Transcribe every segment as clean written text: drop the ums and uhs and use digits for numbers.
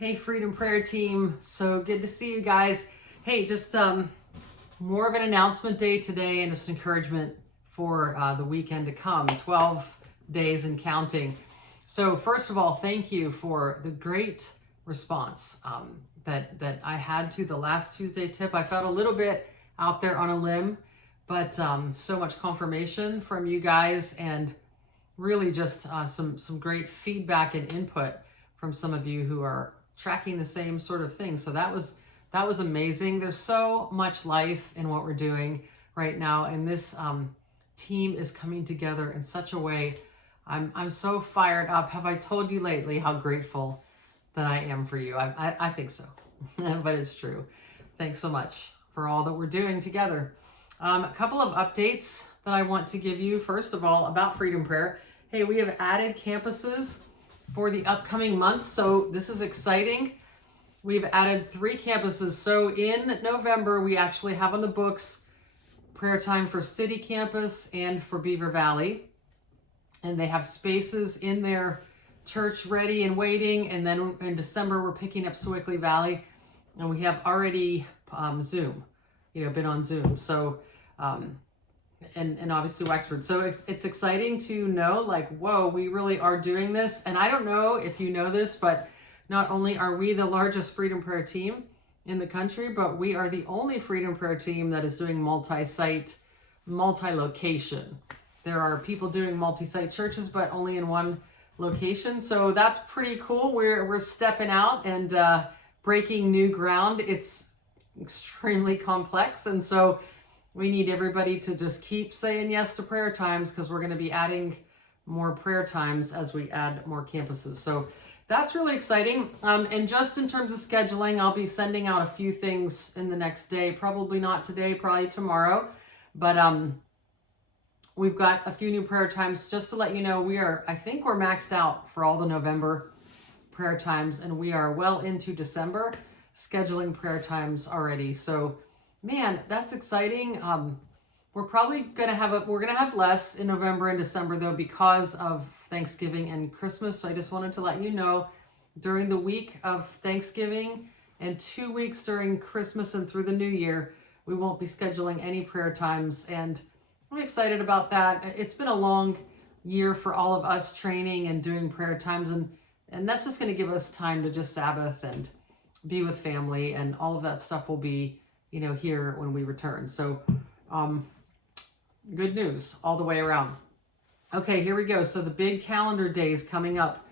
Hey, Freedom Prayer Team. So good to see you guys. Hey, just more of an announcement day today and just encouragement for the weekend to come, 12 days and counting. So first of all, thank you for the great response that I had to the last Tuesday tip. I felt a little bit out there on a limb, but so much confirmation from you guys and really just some great feedback and input from some of you who are tracking the same sort of thing. So that was amazing. There's so much life in what we're doing right now, and this team is coming together in such a way. I'm so fired up. Have I told you lately how grateful that I am for you? I think so, but it's true. Thanks so much for all that we're doing together. A couple of updates that I want to give you. First of all, about Freedom Prayer. Hey, we have added campuses for the upcoming months, so this is exciting. We've added 3 campuses. So in November, we actually have on the books prayer time for City Campus and for Beaver Valley. And they have spaces in their church ready and waiting. And then in December, we're picking up Sewickley Valley. And we have already Zoom, been on Zoom. So, and obviously Wexford. So it's exciting to know, like, whoa, we really are doing this. And I don't know if you know this, but not only are we the largest Freedom Prayer team in the country, but we are the only Freedom Prayer team that is doing multi-site, multi-location. There are people doing multi-site churches, but only in one location. So that's pretty cool. We're stepping out and breaking new ground. It's extremely complex. And so we need everybody to just keep saying yes to prayer times, because we're going to be adding more prayer times as we add more campuses. So that's really exciting. And just in terms of scheduling, I'll be sending out a few things in the next day. Probably not today, probably tomorrow. But we've got a few new prayer times. Just to let you know, I think we're maxed out for all the November prayer times, and we are well into December scheduling prayer times already. So man, that's exciting. We're probably gonna have less in November and December though, because of Thanksgiving and Christmas. So I just wanted to let you know, during the week of Thanksgiving and 2 weeks during Christmas and through the New Year, we won't be scheduling any prayer times, and I'm excited about that. It's been a long year for all of us training and doing prayer times, and that's just going to give us time to just Sabbath and be with family, and all of that stuff will be here when we return. So good news all the way around. Okay, here we go. So the big calendar days coming up,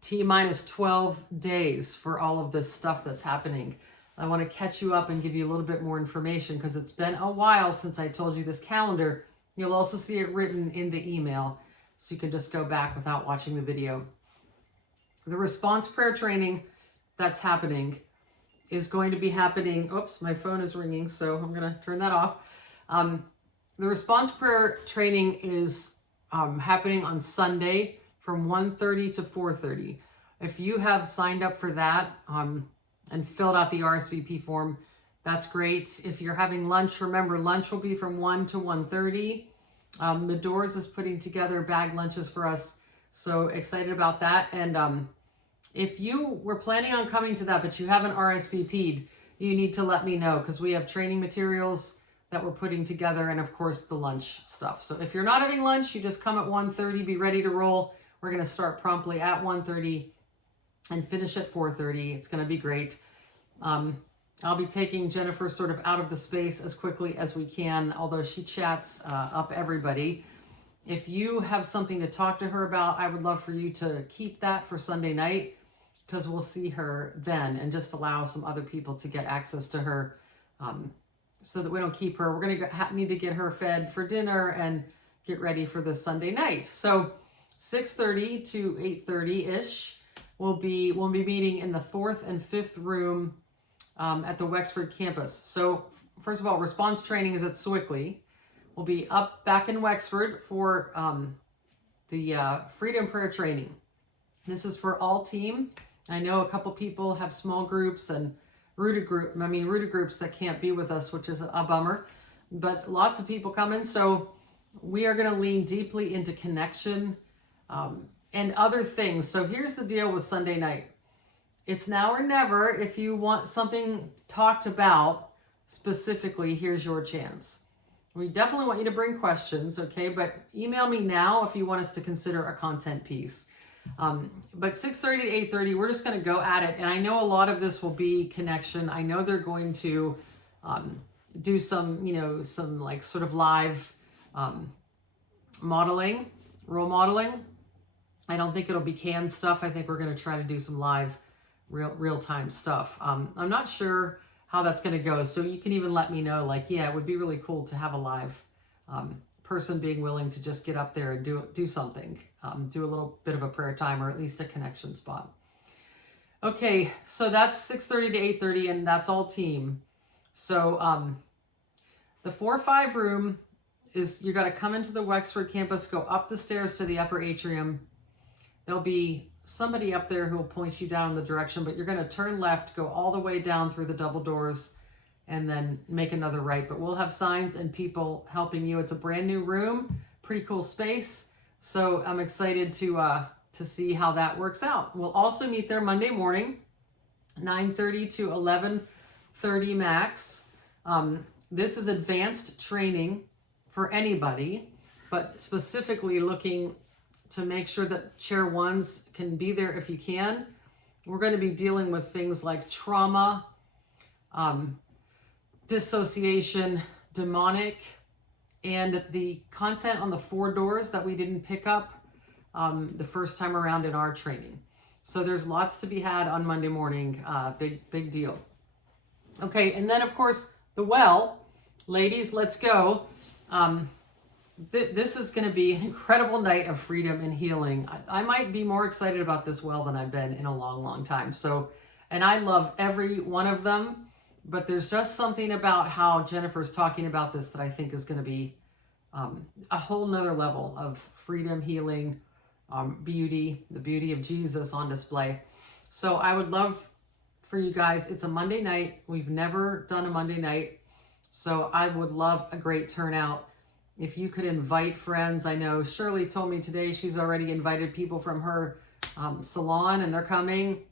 T-minus 12 days for all of this stuff that's happening. I want to catch you up and give you a little bit more information, because it's been a while since I told you this calendar. You'll also see it written in the email, so you can just go back without watching the video. The response prayer training that's happening is going to be happening. Oops, my phone is ringing, so I'm going to turn that off. The response prayer training is happening on Sunday from 1:30 to 4:30. If you have signed up for that and filled out the RSVP form, that's great. If you're having lunch, remember, lunch will be from 1 to 1:30. Medors is putting together bag lunches for us, so excited about that. And if you were planning on coming to that, but you haven't RSVP'd, you need to let me know, because we have training materials that we're putting together, and of course the lunch stuff. So if you're not having lunch, you just come at 1:30, be ready to roll. We're going to start promptly at 1:30 and finish at 4:30. It's going to be great. I'll be taking Jennifer sort of out of the space as quickly as we can, although she chats up everybody. If you have something to talk to her about, I would love for you to keep that for Sunday night, because we'll see her then, and just allow some other people to get access to her, so that we don't keep her. We're going to need to get her fed for dinner and get ready for the Sunday night. So 6:30 to 8:30-ish, we'll be meeting in the 4th and 5th room at the Wexford campus. So first of all, response training is at Sewickley. We'll be up back in Wexford for the Freedom Prayer training. This is for all team. I know a couple people have small groups and rooted groups that can't be with us, which is a bummer, but lots of people coming. So we are going to lean deeply into connection and other things. So here's the deal with Sunday night. it's now or never. If you want something talked about specifically, here's your chance. We definitely want you to bring questions, okay? But email me now if you want us to consider a content piece. But 6:30 to 8:30, we're just going to go at it. And I know a lot of this will be connection. I know they're going to do some, some like sort of live modeling, role modeling. I don't think it'll be canned stuff. I think we're going to try to do some live real-time stuff. I'm not sure how that's going to go. So you can even let me know, like, yeah, it would be really cool to have a live person being willing to just get up there and do something, do a little bit of a prayer time, or at least a connection spot. Okay, so that's 6:30 to 8:30, and that's all team. So the 4-5 room is, you got to come into the Wexford campus, go up the stairs to the upper atrium. There'll be somebody up there who will point you down in the direction, but you're going to turn left, go all the way down through the double doors, and then make another right. But we'll have signs and people helping you. It's a brand new room, pretty cool space. So I'm excited to see how that works out. We'll also meet there Monday morning, 9:30 to 11:30 max. This is advanced training for anybody, but specifically looking to make sure that chair ones can be there if you can. We're going to be dealing with things like trauma, dissociation, demonic, and the content on the 4 doors that we didn't pick up the first time around in our training. So there's lots to be had on Monday morning. Big deal. Okay, and then of course the well, ladies, let's go. This is going to be an incredible night of freedom and healing. I might be more excited about this well than I've been in a long time. So, and I love every one of them, but there's just something about how Jennifer's talking about this that I think is going to be a whole nother level of freedom, healing, beauty, the beauty of Jesus on display. So I would love for you guys, it's a Monday night. We've never done a Monday night. So I would love a great turnout. If you could invite friends. I know Shirley told me today she's already invited people from her salon, and they're coming.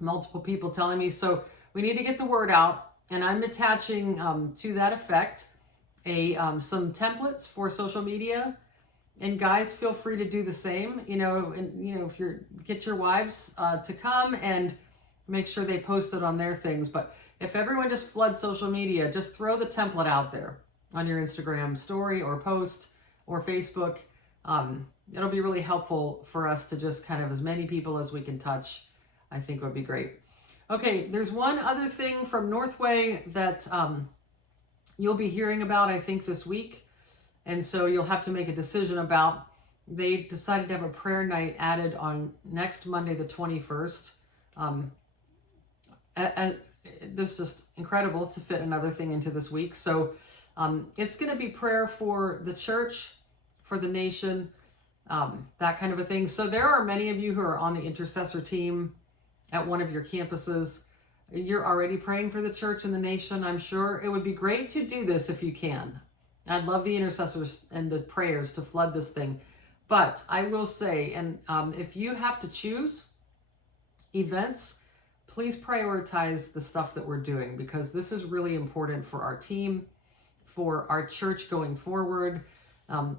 Multiple people telling me. So we need to get the word out, and I'm attaching to that effect some templates for social media. And guys, feel free to do the same. If you're get your wives to come and make sure they post it on their things. But if everyone just floods social media, just throw the template out there on your Instagram story or post or Facebook. It'll be really helpful for us to just kind of, as many people as we can touch, I think would be great. Okay, there's one other thing from Northway that you'll be hearing about, I think, this week. And so you'll have to make a decision about. They decided to have a prayer night added on next Monday, the 21st. It's just incredible to fit another thing into this week. So it's going to be prayer for the church, for the nation, that kind of a thing. So there are many of you who are on the intercessor team at one of your campuses. You're already praying for the church and the nation, I'm sure. It would be great to do this if you can. I'd love the intercessors and the prayers to flood this thing. But I will say, and if you have to choose events, please prioritize the stuff that we're doing, because this is really important for our team, for our church going forward.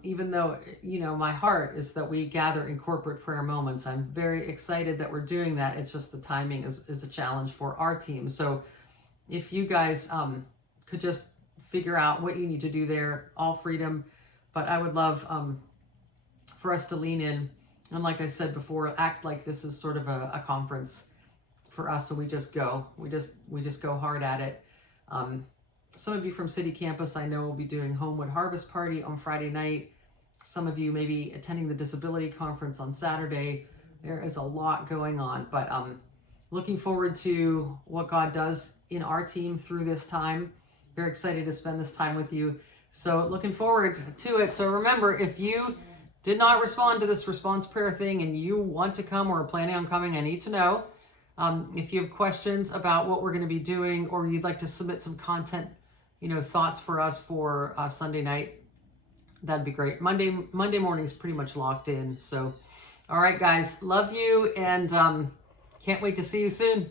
Even though, my heart is that we gather in corporate prayer moments. I'm very excited that we're doing that. It's just the timing is a challenge for our team. So if you guys could just figure out what you need to do there, all freedom. But I would love for us to lean in. And like I said before, act like this is sort of a conference for us. So we just go. We just go hard at it. Some of you from City Campus, I know, will be doing Homewood Harvest Party on Friday night. Some of you may be attending the Disability Conference on Saturday. There is a lot going on, but looking forward to what God does in our team through this time. Very excited to spend this time with you. So looking forward to it. So remember, if you did not respond to this response prayer thing and you want to come or are planning on coming, I need to know. If you have questions about what we're going to be doing, or you'd like to submit some content, thoughts for us for Sunday night, that'd be great. Monday morning is pretty much locked in. So, all right, guys, love you, and Can't wait to see you soon.